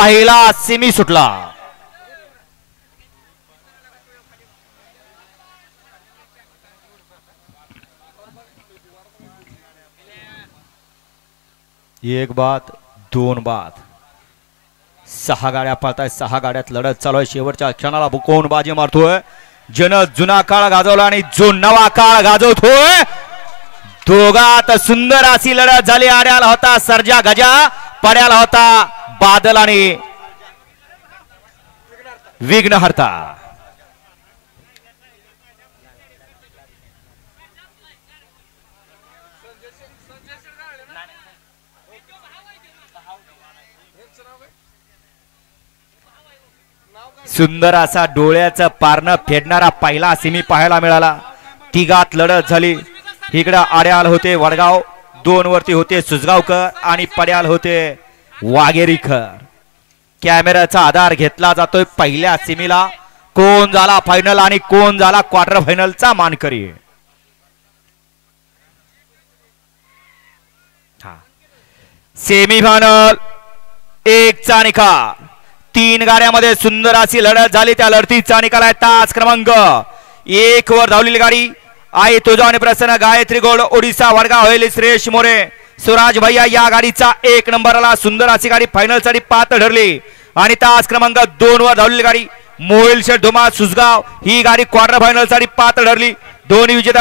पहिला सेमी सुटला। एक बाद दोन बाद, 6 गाड्या पळताय, 6 गाड्यात लढत चालू आहे। शेवटच्या क्षणाला बुकवून बाजी मारतोय जन जुना काळ गाजवला आणि जो नवा काळ गाजवतोय। दोघात सुंदर अशी लढत झाली। आड्याला होता सर्जा गजा, पड्याला होता बादल आणि विघ्नहर्ता। सुंदर असा डोळ्याचं पारणं फेडणारा पहिला सेमी पाहायला मिळाला। तिघात लढत झाली। इकडे आड्याल होते वडगाव, 2 वरती होते सुजगावकर आणि पड्याल होते वाघेरीकर। कॅमेराचा आधार घेतला जातोय पहिल्या सेमीला। कोण झाला फायनल आणि कोण झाला क्वार्टर फायनलचा मानकरी। सेमी फायनल 1 चा निकाल। 3 गाड्यामध्ये सुंदर अशी लढत झाली। त्या लढतीचा निकाल आहे तास क्रमांक 1 वर धावलेली गाडी आई तुझा आणि प्रसन्न गायत्री गोल्ड ओडिसा वडगाव होईल श्रेयश मोरे सुराज भैया या गाडीचा 1 नंबरला सुंदर अशी गाडी फायनल साठी पात्र ठरली। आणि तास क्रमांक 2 वर धावलेली गाडी मोहिल शेठ धुमा सुसगाव ही गाडी क्वार्टर फायनल साठी पात्र ठरली। दोन्ही विजेता